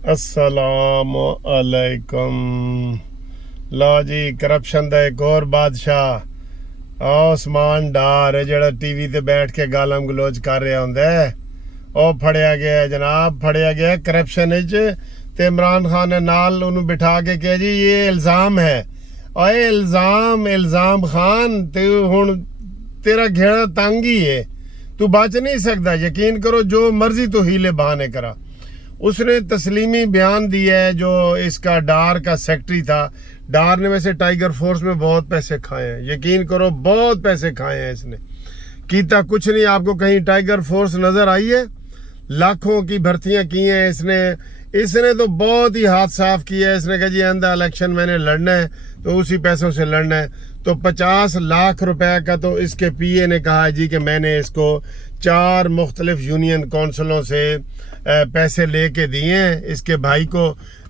अस्सलाम अलैकुम। लो जी, करप्शन का एक और बादशाह उस्मान डार है जड़ा टीवी ते बैठ के गालम गलोच कर रहा होंदा है। ਉਹ ਫੜਿਆ ਗਿਆ ਜਨਾਬ, ਫੜਿਆ ਗਿਆ ਕਰਪਸ਼ਨ ਵਿੱਚ ਤੇ ਇਮਰਾਨ ਖਾਨ ਨੇ ਨਾਲ ਉਹਨੂੰ ਬਿਠਾ ਕੇ ਕਿਹਾ ਜੀ ਇਹ ਇਲਜ਼ਾਮ ਹੈ। ਓਏ ਇਲਜ਼ਾਮ ਖਾਨ ਤੇ ਹੁਣ ਤੇਰਾ ਘੇੜਾ ਤੰਗ ਹੀ ਹੈ, ਤੂੰ ਬਚ नहीं सकता। यकीन करो जो मर्जी तो हीले बहाने करा। उसने तस्लीमी बयान दिया है जो इसका डार का सेक्रेटरी था। डार ने वैसे टाइगर फोर्स में बहुत पैसे खाए हैं, यकीन करो बहुत पैसे खाए हैं इसने। कीता कुछ नहीं, आपको कहीं टाइगर फोर्स नजर आई है? लाखों की भर्तियां की हैं इसने तो बहुत ही हाथ साफ किया है। इसने कहा जी आंदा इलेक्शन मैंने लड़ना है तो उसी पैसों से लड़ना है। तो 50 लाख रुपए का तो इसके पीए ने कहा है जी कि मैंने इसको 4 मुख्तलिफ यूनियन काउंसिलों से पैसे लेके दिए हैं इसके भाई को,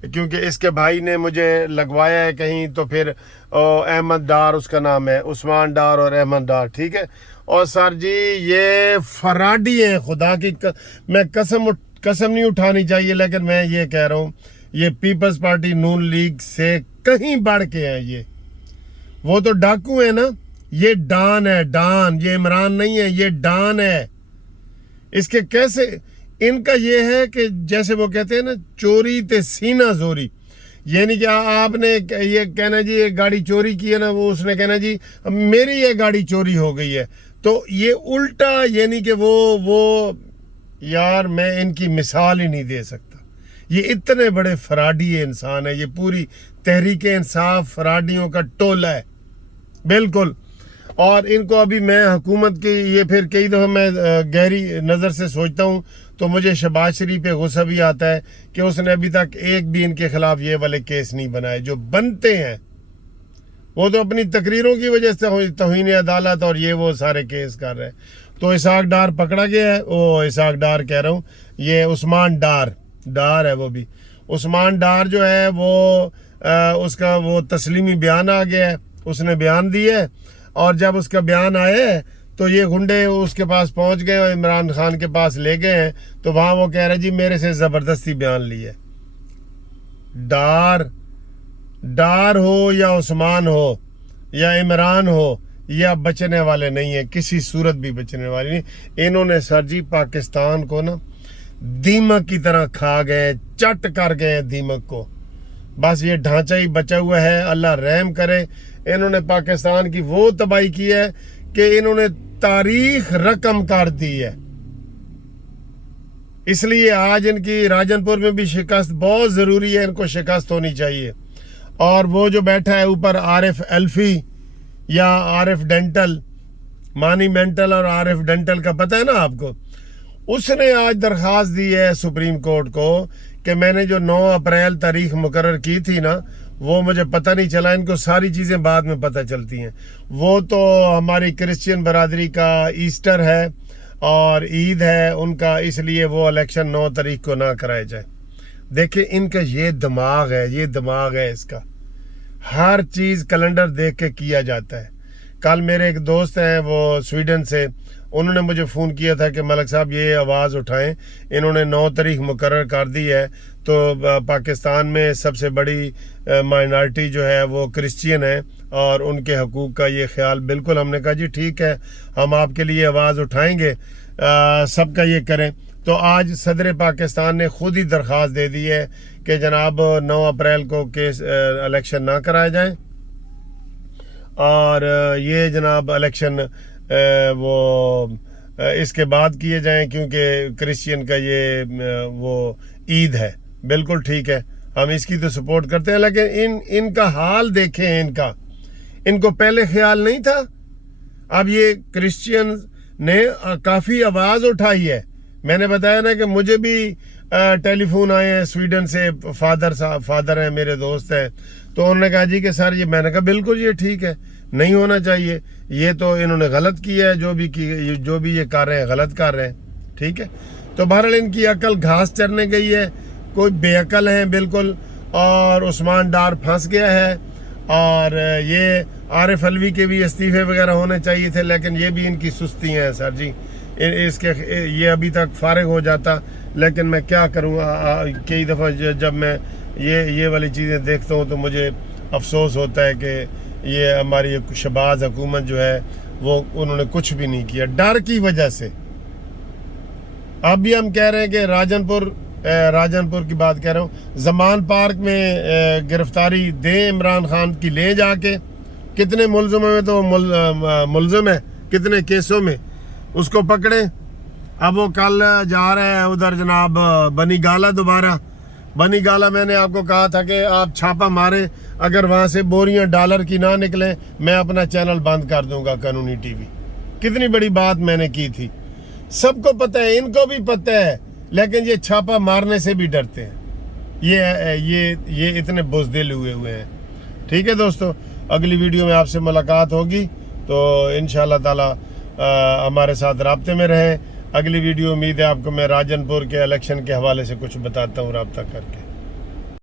क्योंकि इसके भाई ने मुझे लगवाया है कहीं। तो फिर अहमद डार उसका नाम है, उस्मान डार और अहमद डार, ठीक है। और सर जी ये फराडी हैं, खुदा की मैं कसम नहीं उठानी चाहिए, लेकिन मैं ये कह रहा हूँ ये पीपल्स पार्टी नून लीग से कहीं बढ़ के है। ये वो तो डाकू है ना, ये डान है, डान। ये इमरान नहीं है, ये डान है। इसके कैसे इनका ये है कि जैसे वो कहते हैं ना, चोरी ते सीना जोरी। यानी कि आपने ये कहना जी ये गाड़ी चोरी की है ना, वो उसने कहना जी मेरी ये गाड़ी चोरी हो गई है। तो ये उल्टा, यानी कि वो यार मैं इनकी मिसाल ही नहीं दे सकता। ये इतने बड़े फराडी इंसान है। ये पूरी तहरीक इंसाफ फराडियों का टोला है बिल्कुल। और इनको अभी मैं हुकूमत की ये फिर कई दफ़ा मैं गहरी नज़र से सोचता हूँ तो मुझे शहबाज शरीफ पे गुस्सा भी आता है कि उसने अभी तक एक भी इनके खिलाफ ये वाले केस नहीं बनाए जो बनते हैं। वो तो अपनी तकरीरों की वजह से तौहीन अदालत और ये वो सारे केस कर रहे हैं। तो इसाक डार पकड़ा गया है। ओ इसाक डार कह रहा हूँ, ये उस्मान डार है। वो भी उस्मान डार जो है वो उसका वो तस्लीमी बयान आ गया है, उसने बयान दिया है। और जब उसका बयान आया तो ये गुंडे उसके पास पहुंच गए और इमरान खान के पास ले गए हैं। तो वहाँ वो कह रहे जी मेरे से ज़बरदस्ती बयान लिए। डार हो या उस्मान हो या इमरान हो, या बचने वाले नहीं है, किसी सूरत भी बचने वाले नहीं। इन्होंने सर जी पाकिस्तान को ना दीमक की तरह खा गए, चट कर गए दीमक को। बस ये ढांचा ही बचा हुआ है, अल्लाह रहम करे। इन्होंने पाकिस्तान की वो तबाही की है कि इन्होंने तारीख रकम कर दी है। इसलिए आज इनकी राजनपुर में भी शिकस्त बहुत ज़रूरी है, इनको शिकस्त होनी चाहिए। और वो जो बैठा है ऊपर आरिफ एल्फी या आरिफ डेंटल, मानी मेंटल और आरिफ डेंटल का पता है ना आपको, उसने आज दरख्वास्त दी है सुप्रीम कोर्ट को कि मैंने जो 9 अप्रैल तारीख मुकर्रर की थी ना, वो मुझे पता नहीं चला। इनको सारी चीज़ें बाद में पता चलती हैं। वो तो हमारी क्रिश्चियन बरादरी का ईस्टर है और ईद है उनका, इसलिए वो इलेक्शन 9 तारीख को ना कराया जाए। देखिए इनका ये दिमाग है इसका, हर चीज़ कैलेंडर देख के किया जाता है। कल मेरे एक दोस्त हैं वो स्वीडन से, उन्होंने मुझे फ़ोन किया था कि मलक साहब ये आवाज़ उठाएं, इन्होंने 9 तारीख मुकर्रर कर दी है। तो पाकिस्तान में सबसे बड़ी माइनॉरिटी जो है वो क्रिश्चियन है और उनके हकूक़ का ये ख्याल बिल्कुल। हमने कहा जी ठीक है, हम आपके लिए आवाज़ उठाएंगे, सबका ये करें। तो आज सदर पाकिस्तान ने खुद ही दरख्वास्त दे दी है कि जनाब 9 अप्रैल को केस इलेक्शन ना कराया जाए और ये जनाब इलेक्शन वो इसके बाद किए जाएं, क्योंकि क्रिश्चियन का ये वो ईद है। बिल्कुल ठीक है, हम इसकी तो सपोर्ट करते हैं, लेकिन इनका हाल देखें। इनको पहले ख्याल नहीं था। अब ये क्रिश्चियन ने काफ़ी आवाज़ उठाई है। मैंने बताया ना कि मुझे भी टेलीफोन आए हैं स्वीडन से, फादर हैं मेरे दोस्त हैं, तो उन्होंने कहा जी कि सर ये, मैंने कहा बिल्कुल ये ठीक है, नहीं होना चाहिए, ये तो इन्होंने गलत किया है, जो भी ये कर रहे हैं गलत कर रहे हैं, ठीक है। तो बहरहाल इनकी अकल घास चरने गई है, कोई बेअकल है बिल्कुल। और उस्मान डार फंस गया है। और ये आरिफ अलवी के भी इस्तीफे वगैरह होने चाहिए थे, लेकिन ये भी इनकी सुस्ती हैं सर जी। اس کے یہ ابھی تک فارغ ہو جاتا، لیکن میں کیا کروں، کئی دفعہ جب میں یہ والی چیزیں دیکھتا ہوں تو مجھے افسوس ہوتا ہے کہ یہ ہماری شہباز حکومت جو ہے وہ انہوں نے کچھ بھی نہیں کیا، ڈر کی وجہ سے۔ اب بھی ہم کہہ رہے ہیں کہ راجن پور کی بات کہہ رہا ہوں، زمان پارک میں گرفتاری دیں عمران خان کی، لے جا کے کتنے ملزموں میں تو ملزم ہے، کتنے کیسوں میں، اس کو پکڑیں۔ اب وہ کل جا رہے ہیں ادھر جناب بنی گالا، دوبارہ بنی گالا میں نے آپ کو کہا تھا کہ آپ چھاپا ماریں، اگر وہاں سے بوریاں ڈالر کی نہ نکلیں میں اپنا چینل بند کر دوں گا قانونی ٹی وی۔ کتنی بڑی بات میں نے کی تھی، سب کو پتہ ہے، ان کو بھی پتہ ہے، لیکن یہ چھاپا مارنے سے بھی ڈرتے ہیں، یہ اتنے بزدل ہوئے ہیں۔ ٹھیک ہے دوستو، اگلی ویڈیو میں آپ سے ملاقات ہوگی، تو انشاءاللہ تعالی ہمارے ساتھ رابطے میں رہیں۔ اگلی ویڈیو امید ہے آپ کو میں راجن پور کے الیکشن کے حوالے سے کچھ بتاتا ہوں رابطہ کر کے۔